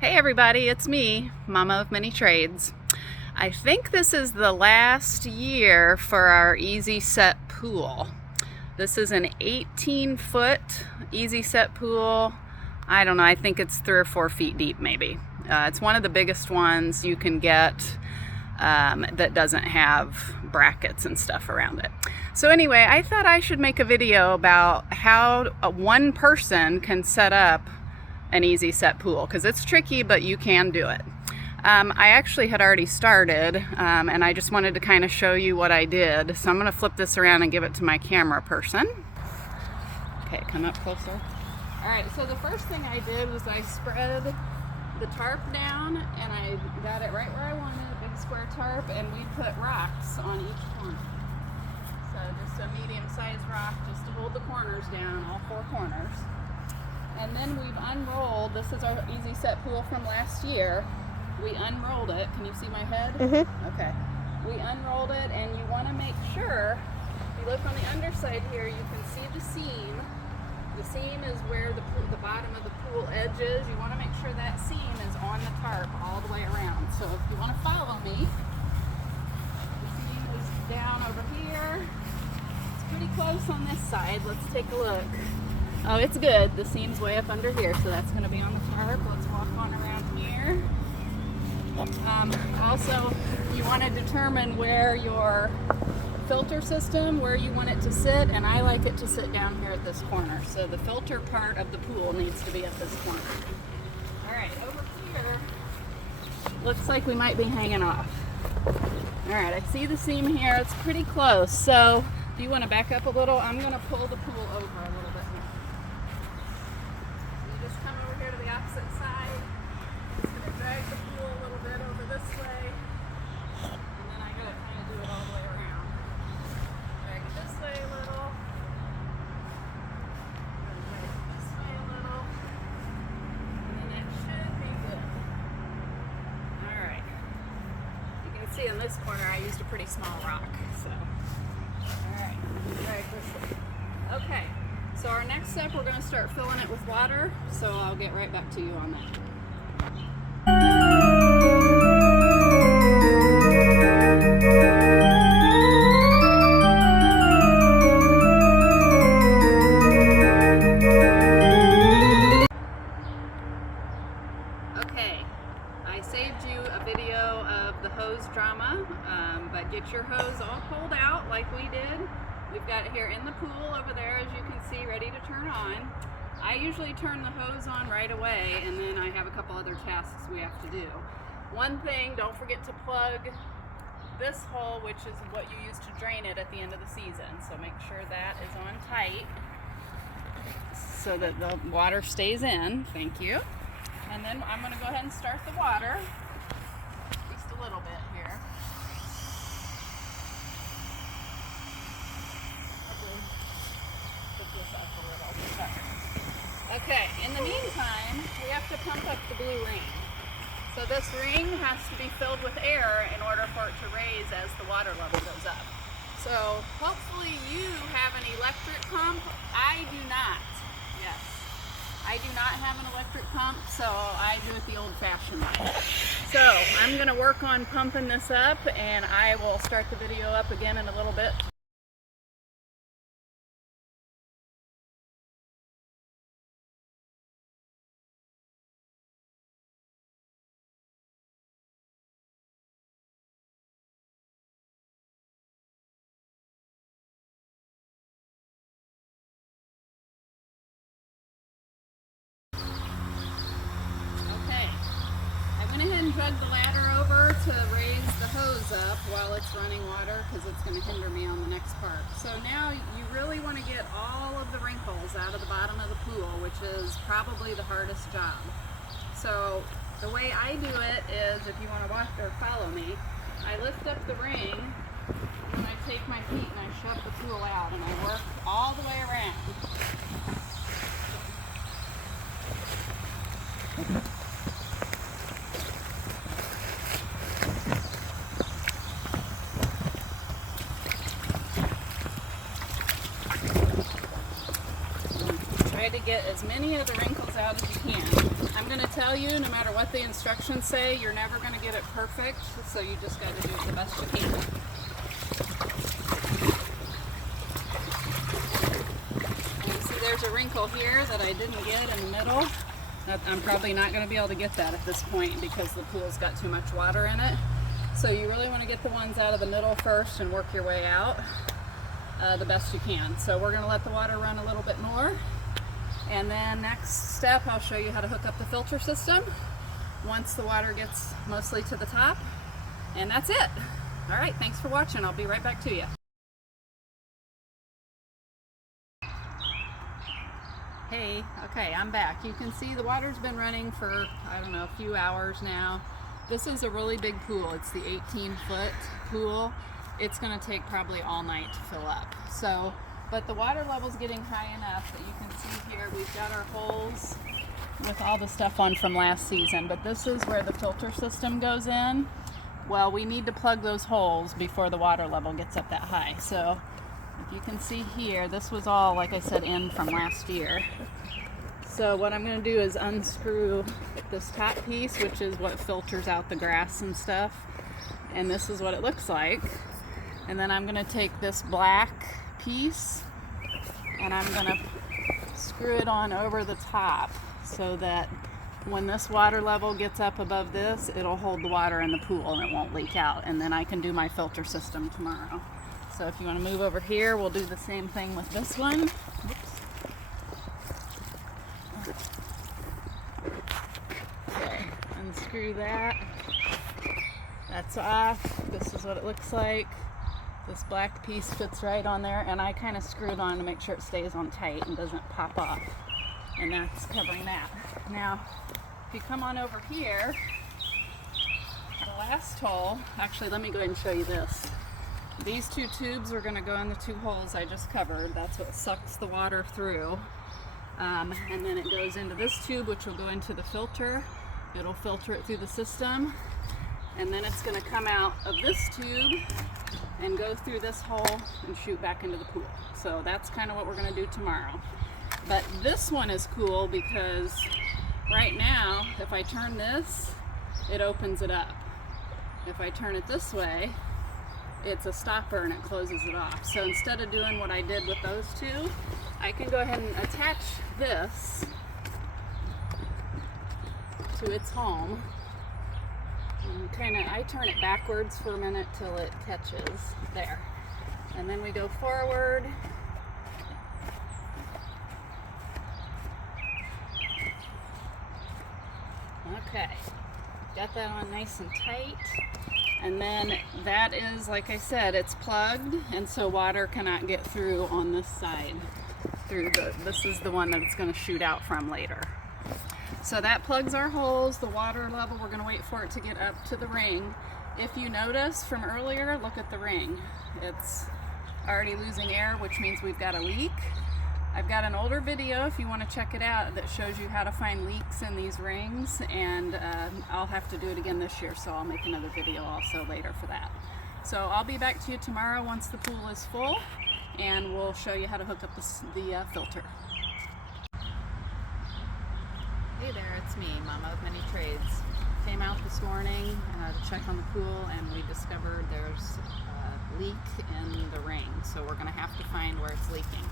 Hey everybody, it's me, Mama of Many Trades. I think this is the last year for our Easy Set pool. This is an 18-foot Easy Set pool. I don't know, I think it's 3 or 4 feet deep maybe. It's one of the biggest ones you can get that doesn't have brackets and stuff around it. So anyway, I thought I should make a video about how one person can set up an Easy Set pool, because it's tricky, but you can do it. I actually had already started, and I just wanted to kind of show you what I did. So I'm going to flip this around and give it to my camera person. Okay, come up closer. Alright, so the first thing I did was I spread the tarp down, and I got it right where I wanted, a big square tarp, and we put rocks on each corner. So just a medium-sized rock just to hold the corners down, all 4 corners. And then we've unrolled, this is our Easy Set pool from last year. We unrolled it. Can you see my head? Mm-hmm. Okay. We unrolled it, and you want to make sure, if you look on the underside here, you can see the seam. The seam is where the bottom of the pool edge is. You want to make sure that seam is on the tarp all the way around. So if you want to follow me, the seam is down over here. It's pretty close on this side. Let's take a look. Oh, it's good. The seam's way up under here, so that's going to be on the tarp. Let's walk on around here. Also, you want to determine where your filter system, where you want it to sit, and I like it to sit down here at this corner. So the filter part of the pool needs to be at this corner. Alright, over here, looks like we might be hanging off. Alright, I see the seam here. It's pretty close. So if you want to back up a little, I'm going to pull the pool over a little bit more. You just come over here to the opposite side. Just going to drag the pool a little bit over this way. And then I got to kind of do it all the way around. Drag it this way a little. Drag it this way a little. And then it should be good. Alright. You can see in this corner I used a pretty small rock. So, alright. Drag this way. Okay. So our next step, we're going to start filling it with water, so I'll get right back to you on that. Okay, I saved you a video of the hose drama, but get your hose all pulled out like we did. We've got it here in the pool over there, as you can see, ready to turn on. I usually turn the hose on right away, and then I have a couple other tasks we have to do. One thing, don't forget to plug this hole, which is what you use to drain it at the end of the season. So make sure that is on tight so that the water stays in. Thank you. And then I'm going to go ahead and start the water, just a little bit here. Okay, in the meantime, we have to pump up the blue ring. So this ring has to be filled with air in order for it to raise as the water level goes up. So hopefully you have an electric pump. I do not. Yes. I do not have an electric pump, so I do it the old-fashioned way. So I'm going to work on pumping this up, and I will start the video up again in a little bit. Drug the ladder over to raise the hose up while it's running water, because it's going to hinder me on the next part. So now you really want to get all of the wrinkles out of the bottom of the pool, which is probably the hardest job. So the way I do it is, if you want to watch or follow me, I lift up the ring, and then I take my feet and I shove the pool out, and I work all the way around. Try to get as many of the wrinkles out as you can. I'm going to tell you, no matter what the instructions say, you're never going to get it perfect, so you just got to do it the best you can. And see, there's a wrinkle here that I didn't get in the middle. I'm probably not going to be able to get that at this point because the pool's got too much water in it. So you really want to get the ones out of the middle first and work your way out the best you can. So we're going to let the water run a little bit more. And then next step, I'll show you how to hook up the filter system once the water gets mostly to the top. And that's it. All right, thanks for watching. I'll be right back to you. Hey, okay, I'm back. You can see the water's been running for, I don't know, a few hours now. This is a really big pool. It's the 18-foot pool. It's going to take probably all night to fill up. So, but the water level's getting high enough that you can see here we've got our holes with all the stuff on from last season, but this is where the filter system goes in. Well, we need to plug those holes before the water level gets up that high. So if you can see here, this was all, like I said, in from last year. So what I'm going to do is unscrew this top piece, which is what filters out the grass and stuff. And this is what it looks like. And then I'm going to take this black piece and I'm going to screw it on over the top so that when this water level gets up above this, it'll hold the water in the pool and it won't leak out. And then I can do my filter system tomorrow. So if you want to move over here, we'll do the same thing with this one. Oops. Okay, unscrew that. That's off. This is what it looks like. This black piece fits right on there, and I kind of screw it on to make sure it stays on tight and doesn't pop off. And that's covering that. Now, if you come on over here, the last hole, actually let me go ahead and show you this. These two tubes are going to go in the two holes I just covered. That's what sucks the water through. And then it goes into this tube, which will go into the filter. It'll filter it through the system. And then it's going to come out of this tube and go through this hole and shoot back into the pool. So that's kind of what we're going to do tomorrow. But this one is cool because right now, if I turn this, it opens it up. If I turn it this way, it's a stopper and it closes it off. So instead of doing what I did with those two, I can go ahead and attach this to its home. And I turn it backwards for a minute till it catches there. And then we go forward. Okay, got that on nice and tight. And then that is, like I said, it's plugged, and so water cannot get through on this side. This is the one that it's going to shoot out from later. So that plugs our holes. The water level, we're going to wait for it to get up to the ring. If you notice from earlier, look at the ring. It's already losing air, which means we've got a leak. I've got an older video, if you want to check it out, that shows you how to find leaks in these rings, and I'll have to do it again this year, so I'll make another video also later for that. So I'll be back to you tomorrow once the pool is full, and we'll show you how to hook up the filter. Hey there, it's me, Mama of Many Trades. Came out this morning to check on the pool, and we discovered there's a leak in the ring, so we're going to have to find where it's leaking.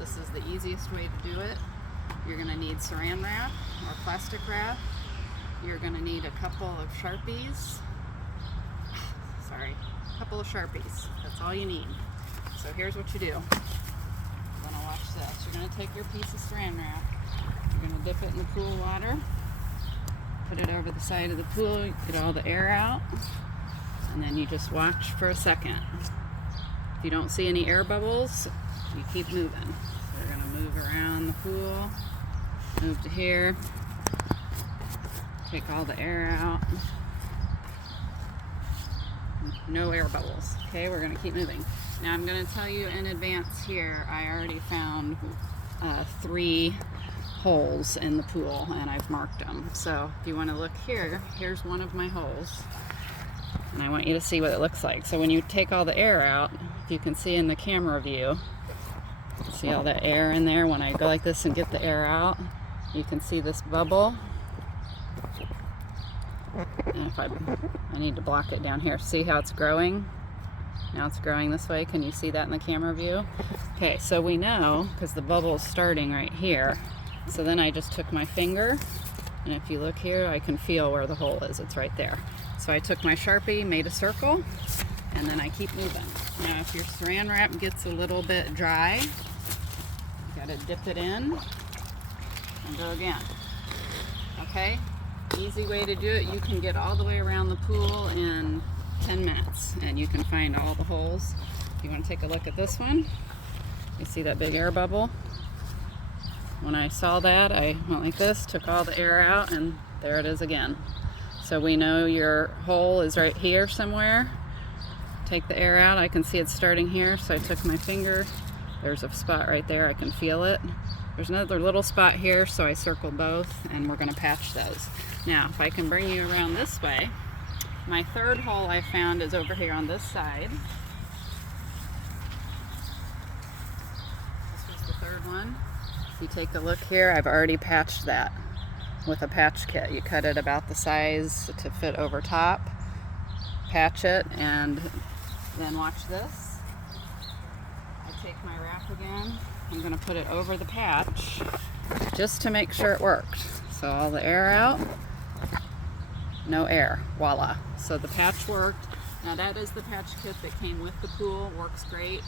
This is the easiest way to do it. You're going to need saran wrap or plastic wrap. You're going to need a couple of Sharpies. Sorry, a couple of Sharpies. That's all you need. So here's what you do. You're going to watch this. You're going to take your piece of saran wrap. You're going to dip it in the pool water. Put it over the side of the pool. Get all the air out. And then you just watch for a second. If you don't see any air bubbles, you keep moving. So we're going to move around the pool, move to here, take all the air out. No air bubbles. Okay, we're going to keep moving. Now I'm going to tell you in advance here, I already found 3 holes in the pool and I've marked them. So if you want to look here, here's one of my holes. And I want you to see what it looks like. So when you take all the air out, if you can see in the camera view, See all the air in there? When I go like this and get the air out, you can see this bubble. And if I need to block it down here. See how it's growing? Now it's growing this way. Can you see that in the camera view? Okay, so we know, because the bubble is starting right here. So then I just took my finger, and if you look here, I can feel where the hole is. It's right there. So I took my Sharpie, made a circle, and then I keep moving. Now if your saran wrap gets a little bit dry, you gotta dip it in and go again. Okay? Easy way to do it. You can get all the way around the pool in 10 minutes and you can find all the holes. You want to take a look at this one? You see that big air bubble? When I saw that, I went like this, took all the air out, and there it is again. So we know your hole is right here somewhere. Take the air out. I can see it starting here, so I took my finger. There's a spot right there. I can feel it. There's another little spot here, so I circled both, and we're going to patch those. Now, if I can bring you around this way, my third hole I found is over here on this side. This was the third one. If you take a look here, I've already patched that with a patch kit. You cut it about the size to fit over top, patch it, and then watch this. I take my wrap again. I'm going to put it over the patch just to make sure it worked. So all the air out, no air, voila. So the patch worked. Now that is the patch kit that came with the pool, works great.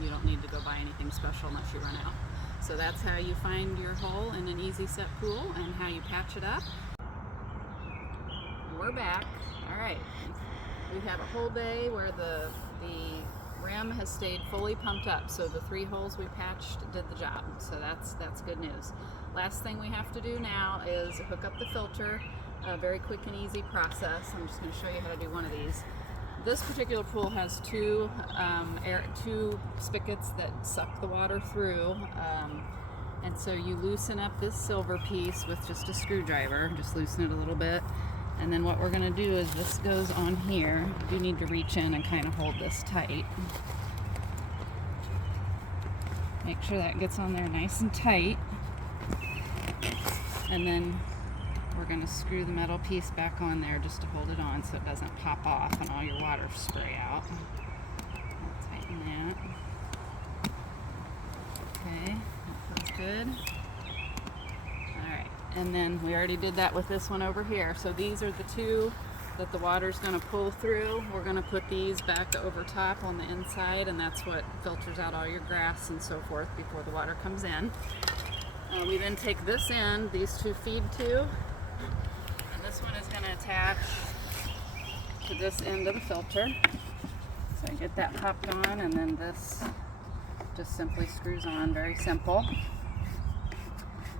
You don't need to go buy anything special unless you run out. So that's how you find your hole in an easy set pool and how you patch it up. We're back. All right. We have a whole day where the rim has stayed fully pumped up, so the 3 holes we patched did the job. So that's good news. Last thing we have to do now is hook up the filter. A very quick and easy process. I'm just going to show you how to do one of these. This particular pool has two spigots that suck the water through, and so you loosen up this silver piece with just a screwdriver. Just loosen it a little bit. And then what we're going to do is this goes on here. You need to reach in and kind of hold this tight. Make sure that gets on there nice and tight. And then we're going to screw the metal piece back on there just to hold it on so it doesn't pop off and all your water spray out. I'll tighten that. Okay, that feels good. And then we already did that with this one over here. So these are the 2 that the water's going to pull through. We're going to put these back over top on the inside, and that's what filters out all your grass and so forth before the water comes in. We then take this end, these 2 feed to, and this one is going to attach to this end of the filter. So I get that popped on, and then this just simply screws on, very simple.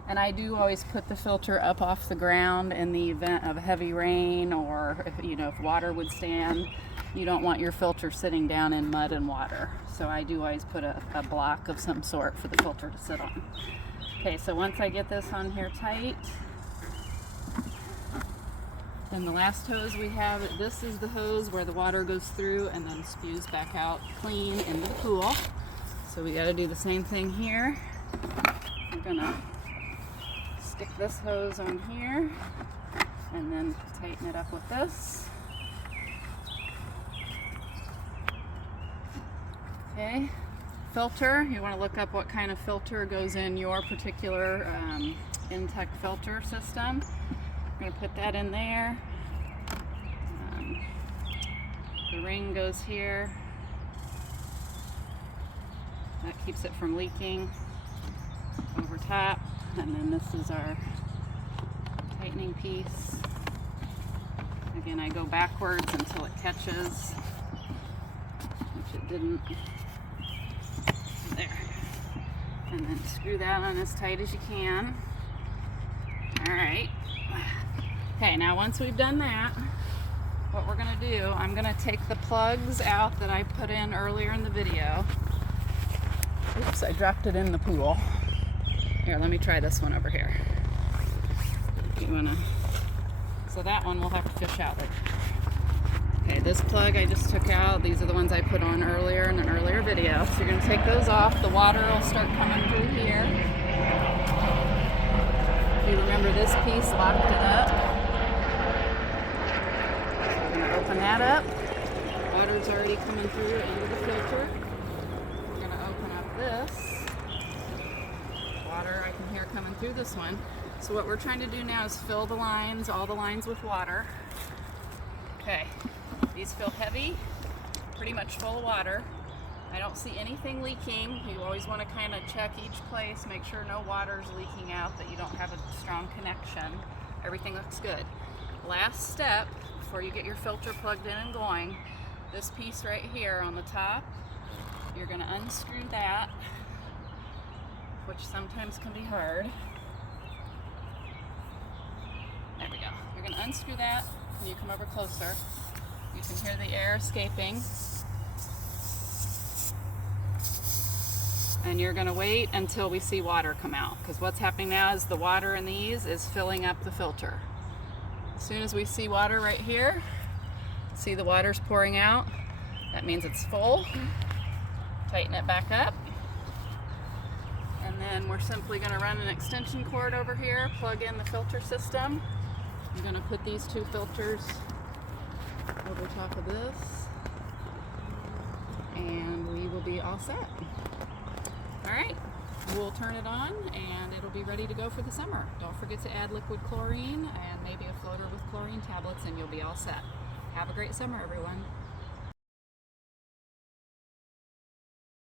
And I do always put the filter up off the ground in the event of heavy rain, or if water would stand. You don't want your filter sitting down in mud and water. So I do always put a block of some sort for the filter to sit on. Okay, so once I get this on here tight, then the last hose we have, this is the hose where the water goes through and then spews back out clean into the pool. So we got to do the same thing here. We're gonna stick this hose on here and then tighten it up with this. Okay, filter, you want to look up what kind of filter goes in your particular Intech filter system. I'm going to put that in there. The ring goes here. That keeps it from leaking over top. And then this is our tightening piece. Again, I go backwards until it catches, which it didn't. There. And then screw that on as tight as you can. Alright. Okay, now once we've done that, what we're going to do, I'm going to take the plugs out that I put in earlier in the video. Oops, I dropped it in the pool. Here, let me try this one over here. So that one we'll have to fish out later. Okay, Okay, this plug I just took out. These are the ones I put on earlier in an earlier video. So you're going to take those off. The water will start coming through here. You remember this piece locked it up. So we're going to open that up. Water's already coming through into the filter. We're going to open up this. Water I can hear coming through this one. So what we're trying to do now is fill the lines, all the lines with water. Okay, these feel heavy, pretty much full of water. I don't see anything leaking. You always want to kind of check each place, make sure no water's leaking out, that you don't have a strong connection. Everything looks good. Last step, before you get your filter plugged in and going, this piece right here on the top, you're going to unscrew that, which sometimes can be hard. There we go. You're going to unscrew that. When you come over closer, you can hear the air escaping. And you're going to wait until we see water come out, because what's happening now is the water in these is filling up the filter. As soon as we see water right here, see the water's pouring out, that means it's full. Tighten it back up. And then we're simply going to run an extension cord over here, plug in the filter system. I'm going to put these two filters over top of this, and we will be all set. Alright, we'll turn it on and it'll be ready to go for the summer. Don't forget to add liquid chlorine and maybe a floater with chlorine tablets and you'll be all set. Have a great summer, everyone.